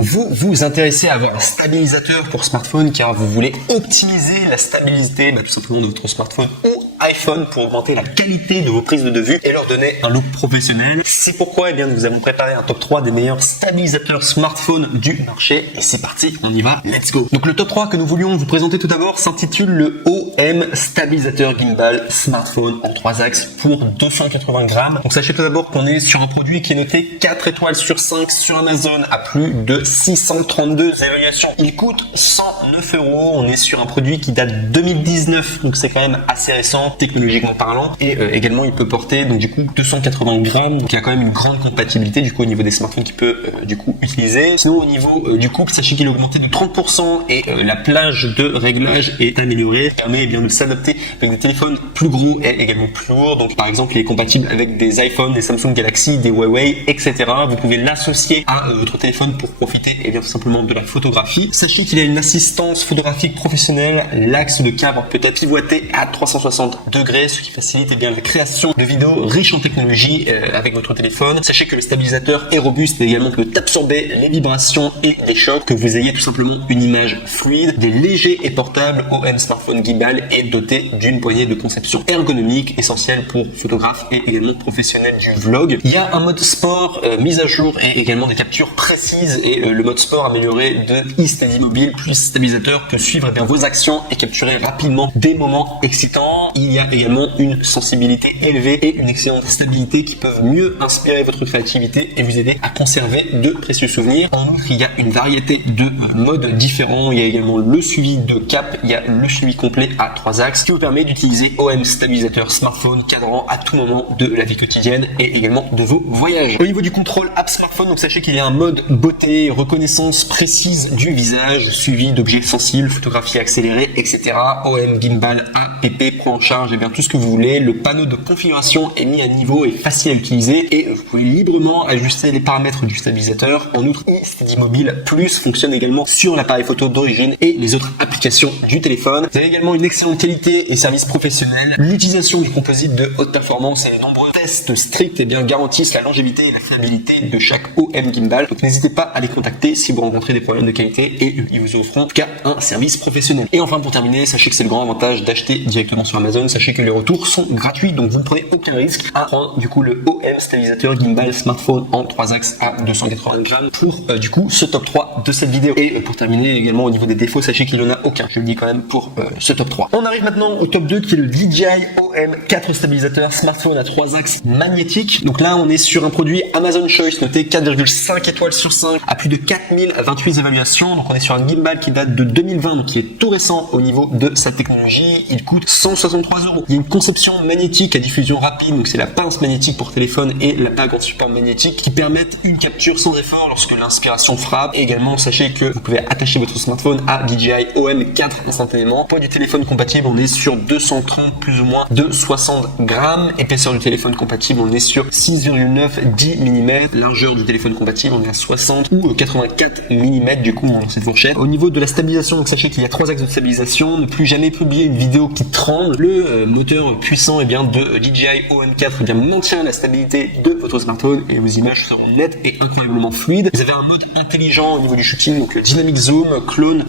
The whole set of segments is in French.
Vous vous intéressez à avoir un stabilisateur pour smartphone car vous voulez optimiser la stabilité tout simplement de votre smartphone ou iPhone pour augmenter la qualité de vos prises de vue et leur donner un look professionnel. C'est pourquoi nous avons préparé un top 3 des meilleurs stabilisateurs smartphone du marché. Et c'est parti, on y va, let's go. Donc le top 3 que nous voulions vous présenter tout d'abord s'intitule le OM Stabilisateur Gimbal Smartphone en 3 axes pour 280 grammes. Donc sachez tout d'abord qu'on est sur un produit qui est noté 4 étoiles sur 5 sur Amazon à plus de 632 évaluations. Il coûte 109 €. On est sur un produit qui date de 2019, donc c'est quand même assez récent technologiquement parlant. Et également, il peut porter donc du coup 280 grammes. Donc il y a quand même une grande compatibilité du coup au niveau des smartphones qu'il peut du coup utiliser. Sinon au niveau du couple, sachez qu'il est augmenté de 30% et la plage de réglage est améliorée. Ça permet de s'adapter avec des téléphones plus gros et également plus lourds. Donc par exemple, il est compatible avec des iPhones, des Samsung Galaxy, des Huawei, etc. Vous pouvez l'associer à votre téléphone pour profiter tout simplement de la photographie. Sachez qu'il y a une assistance photographique professionnelle. L'axe de cadre peut être pivoté à 360 degrés, ce qui facilite la création de vidéos riches en technologie avec votre téléphone. Sachez que le stabilisateur est robuste et également peut absorber les vibrations et les chocs, que vous ayez tout simplement une image fluide. Des légers et portables OM Smartphone Gimbal est doté d'une poignée de conception ergonomique essentielle pour photographes et également professionnels du vlog. Il y a un mode sport mis à jour et également des captures précises et le mode sport amélioré de eSteady Mobile plus stabilisateur peut suivre vos actions et capturer rapidement des moments excitants. Il y a également une sensibilité élevée et une excellente stabilité qui peuvent mieux inspirer votre créativité et vous aider à conserver de précieux souvenirs. En outre, il y a une variété de modes différents. Il y a également le suivi de cap, il y a le suivi complet à 3 axes qui vous permet d'utiliser OM Stabilisateur Smartphone cadrant à tout moment de la vie quotidienne et également de vos voyages. Au niveau du contrôle app smartphone, donc sachez qu'il y a un mode beauté, reconnaissance précise du visage, suivi d'objets sensibles, photographie accélérée, etc. OM Gimbal app prend en charge tout ce que vous voulez. Le panneau de configuration est mis à niveau et facile à utiliser et vous pouvez librement ajuster les paramètres du stabilisateur. En outre, eSteady Mobile Plus fonctionne également sur l'appareil photo d'origine et les autres applications du téléphone. Vous avez également une excellente qualité et service professionnel. L'utilisation du composite de haute performance et les nombreux tests stricts garantissent la longévité et la fiabilité de chaque OM Gimbal. Donc n'hésitez pas à les contacter si vous rencontrez des problèmes de qualité et ils vous offront en tout cas un service professionnel. Et enfin pour terminer, sachez que c'est le grand avantage d'acheter directement sur Amazon. Sachez que les retours sont gratuits, donc vous ne prenez aucun risque à prendre du coup le OM Stabilisateur Gimbal Smartphone en 3 axes à 280 grammes pour du coup ce top 3 de cette vidéo. Et pour terminer également au niveau des défauts, sachez qu'il n'y en a aucun. Je le dis quand même pour ce top 3. On arrive maintenant au top 2 qui est le DJI OM 4 stabilisateur smartphone à 3 axes magnétiques. Donc là on est sur un produit Amazon Choice noté 4,5 étoiles sur 5 à plus de 4028 évaluations. Donc on est sur un gimbal qui date de 2020, donc qui est tout récent au niveau de sa technologie. Il coûte 163 €. Il y a une conception magnétique à diffusion rapide, donc c'est la pince magnétique pour téléphone et la bague en support magnétique qui permettent une capture sans effort lorsque l'inspiration frappe. Et également sachez que vous pouvez attacher votre smartphone à DJI OM 4 instantanément. Poids du téléphone compatible, on est sur 230 plus ou moins de 60 grammes. Épaisseur du téléphone compatible, on est sur 6,9-10 mm. Largeur du téléphone compatible, on est à 60 ou 84 mm du coup dans cette fourchette. Au niveau de la stabilisation, donc sachez qu'il y a 3 axes de stabilisation. Ne plus jamais publier une vidéo qui tremble. Le moteur puissant de DJI OM4 maintient la stabilité de votre smartphone et vos images seront nettes et incroyablement fluides. Vous avez un mode intelligent au niveau du shooting, donc dynamic zoom, clone,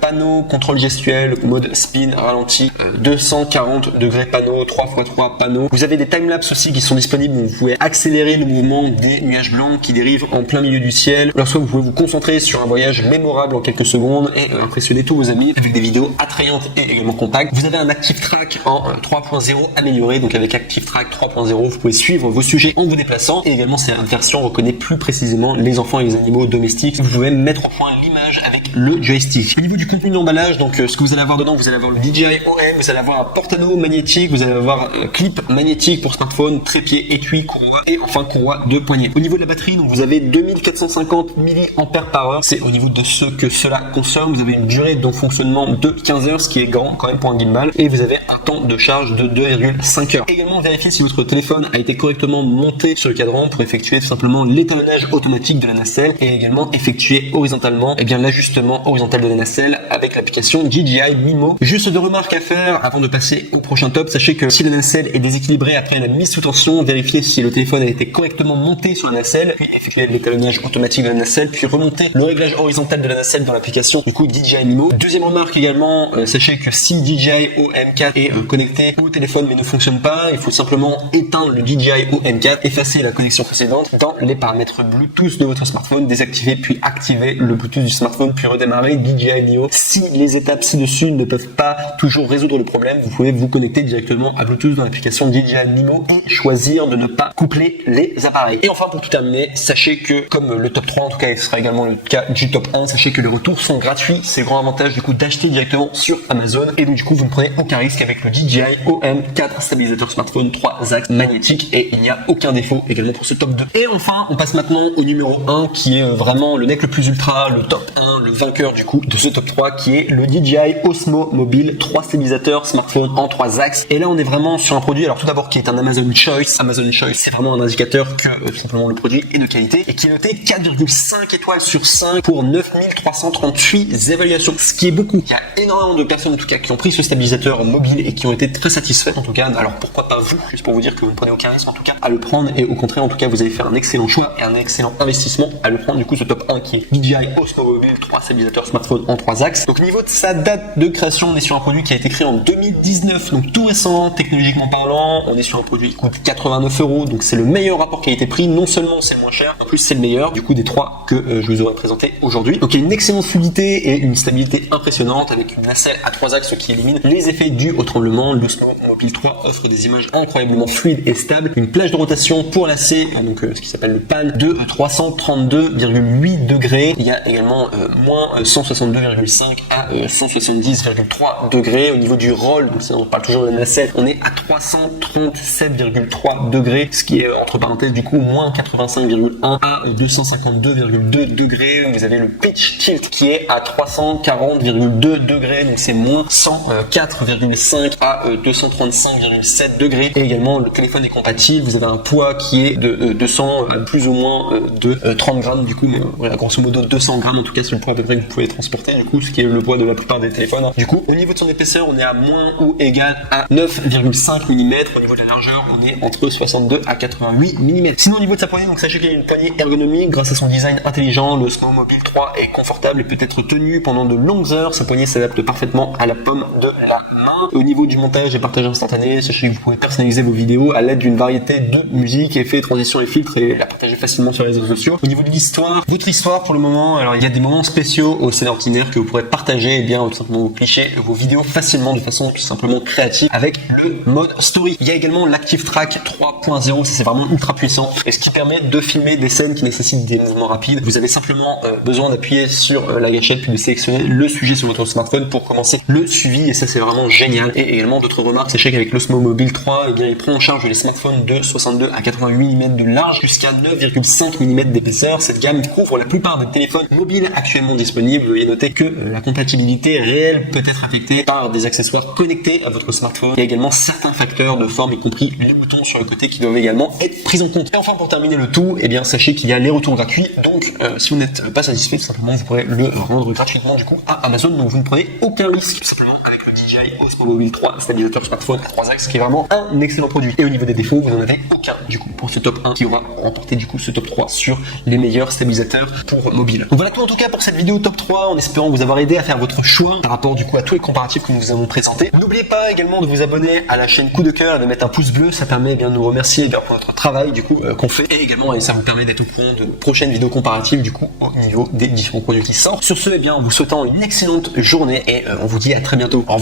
panneau, contrôle gestuel, mode spin, ralenti, 240 degrés panneau, 3x3 panneau. Vous avez des timelapses aussi qui sont disponibles où vous pouvez accélérer le mouvement des nuages blancs qui dérivent en plein milieu du ciel. Lorsque vous pouvez vous concentrer sur un voyage mémorable en quelques secondes et impressionner tous vos amis avec des vidéos attrayantes et également compactes. Vous avez un Active Track en 3.0 amélioré, donc avec Active Track 3.0 vous pouvez suivre vos sujets en vous déplaçant et également cette version reconnaît plus précisément les enfants et les animaux domestiques. Vous pouvez même mettre au point l'image avec le joystick. Au niveau du contenu d'emballage, donc ce que vous allez avoir dedans, vous allez avoir le DJI OM, vous allez avoir un porte-anneaux magnétique, vous allez avoir un clip magnétique pour smartphone, trépied, étui, courroie et enfin courroie de poignet. Au niveau de la batterie, donc vous avez 2450 mAh, c'est au niveau de ce que cela consomme. Vous avez une durée de fonctionnement de 15 heures, ce qui est grand quand même pour un gimbal, et vous avez un temps de charge de 2,5 heures. Également vérifiez si votre téléphone a été correctement monté sur le cadran pour effectuer tout simplement l'étalonnage automatique de la nacelle et également effectuer horizontalement bien l'ajustement horizontal de la nacelle avec l'application DJI Mimo. Juste 2 remarques à faire avant de passer au prochain top. Sachez que si la nacelle est déséquilibrée après la mise sous tension, vérifiez si le téléphone a été correctement monté sur la nacelle, puis effectuez l'étalonnage automatique de la nacelle, puis remonter le réglage horizontal de la nacelle dans l'application du coup DJI Mimo. Deuxième remarque également, sachez que si DJI OM4 est connecté au téléphone mais ne fonctionne pas, il faut simplement éteindre le DJI OM4, effacer la connexion précédente dans les paramètres Bluetooth de votre smartphone, désactiver puis activer le Bluetooth du smartphone, puis redémarrer DJI Mio. Si les étapes ci-dessus ne peuvent pas toujours résoudre le problème, vous pouvez vous connecter directement à Bluetooth dans l'application DJI Mimo et choisir de ne pas coupler les appareils. Et enfin, pour tout terminer, sachez que comme le top 3 en tout cas, et ce sera également le cas du top 1, sachez que les retours sont gratuits. C'est le grand avantage du coup d'acheter directement sur Amazon, et donc du coup vous ne prenez aucun risque avec le DJI OM4 stabilisateur smartphone 3 axes magnétique, et il n'y a aucun défaut également pour ce top 2. Et enfin, on passe maintenant au numéro 1 qui est vraiment le mec le plus ultra, le top 1, le vainqueur du coup de ce top 3, qui est le DJI Osmo Mobile 3 stabilisateur smartphone en 3 axes. Et là on est vraiment sur un produit, alors tout d'abord qui est un Amazon Choice. Amazon Choice, c'est vraiment un indicateur que tout simplement le produit est de qualité, et qui est noté 4,5 étoiles sur 5 pour 9338 évaluations, ce qui est beaucoup. Il y a énormément de personnes en tout cas qui ont pris ce stabilisateur mobile et qui ont été très satisfaits en tout cas. Alors pourquoi pas vous, juste pour vous dire que vous ne prenez aucun risque en tout cas à le prendre, et au contraire en tout cas vous avez fait un excellent choix et un excellent investissement à le prendre. Du coup ce top 1 qui est DJI Osmo Mobile 3 stabilisateur smartphone en 3 axes. Donc au niveau de sa date de création, on est sur un produit qui a été créé en 2019, donc tout récent technologiquement parlant. On est sur un produit qui coûte 89 €, donc c'est le meilleur rapport qualité-prix. Non seulement c'est le moins cher, en plus c'est le meilleur du coup des 3 que je vous aurais présenté aujourd'hui. Donc il y a une excellente fluidité et une stabilité impressionnante avec une nacelle à 3 axes qui élimine les effets dus au tremblement. L'Osmo Mobile 3 offre des images incroyablement fluides et stables, une plage de rotation pour lacet, donc ce qui s'appelle le pan, de 332,8 degrés. Il y a également moins 162,5 à 170,3 degrés. Au niveau du roll, donc on parle toujours de la nacelle, on est à 337,3 degrés, ce qui est entre parenthèses du coup moins 85,1 à 252,2 degrés. Vous avez le pitch tilt qui est à 340,2 degrés, donc c'est moins 104,5 à 235,7 degrés. Et également le téléphone est compatible, vous avez un poids qui est de 200 plus ou moins de 30 grammes du coup, mais voilà, grosso modo 200 grammes en tout cas, c'est le poids à peu près que vous pouvez transporter du coup, ce qui est le poids de la plupart des téléphones. Du coup au niveau de son épaisseur, on est à moins ou égal à 9,5 mm. Au niveau de la largeur, on est entre 62 à 88 mm. Sinon au niveau de sa poignée, donc sachez qu'il y a une poignée ergonomique. Grâce à son design intelligent, le Osmo Mobile 3 est confortable et peut être tenu pendant de longues heures. Sa poignée s'adapte parfaitement à la paume de la main. Au niveau du montage et partage instantané, sachez que vous pouvez personnaliser vos vidéos à l'aide d'une variété de musique, effets, transitions et filtres, et la partager facilement sur les réseaux sociaux. Au niveau de l'histoire, votre histoire pour le moment, alors il y a des moments spéciaux au scénario ordinaire que vous pourrez partager, et bien tout simplement vous clicher vos vidéos facilement de façon tout simplement créative avec le mode story. Il y a également l'Active Track 3.0, ça c'est vraiment ultra puissant, et ce qui permet de filmer des scènes qui nécessitent des mouvements rapides. Vous avez simplement besoin d'appuyer sur la gâchette puis de sélectionner le sujet sur votre smartphone pour commencer le suivi, et ça c'est vraiment génial. Et également d'autres remarques, sachez qu'avec l'Osmo Mobile 3, eh bien, il prend en charge les smartphones de 62 à 88 mm de large jusqu'à 9,5 mm d'épaisseur. Cette gamme couvre la plupart des téléphones mobiles actuellement disponibles. Veuillez noter que la compatibilité réelle peut être affectée par des accessoires connectés à votre smartphone. Il y a également certains facteurs de forme, y compris les boutons sur le côté, qui doivent également être pris en compte. Et enfin, pour terminer le tout, eh bien, sachez qu'il y a les retours gratuits. Donc, si vous n'êtes pas satisfait, tout simplement, vous pourrez le rendre gratuitement du coup à Amazon. Donc, vous ne prenez aucun risque, tout simplement, avec le DJI Osmo Mobile 3 stabilisateur smartphone à 3 axes, qui est vraiment un excellent produit. Et au niveau des défauts, vous n'en avez aucun du coup pour ce top 1 qui aura remporté du coup ce top 3 sur les meilleurs stabilisateurs pour mobile. Donc voilà tout en tout cas pour cette vidéo top 3, en espérant vous avoir aidé à faire votre choix par rapport du coup à tous les comparatifs que nous vous avons présentés. N'oubliez pas également de vous abonner à la chaîne Coup de Cœur et de mettre un pouce bleu, ça permet bien de nous remercier pour notre travail du coup qu'on fait, et également ça vous permet d'être au courant de prochaines vidéos comparatives du coup au niveau des différents produits qui sortent. Sur ce, eh bien en vous souhaitant une excellente journée, et on vous dit à très bientôt. Au revoir.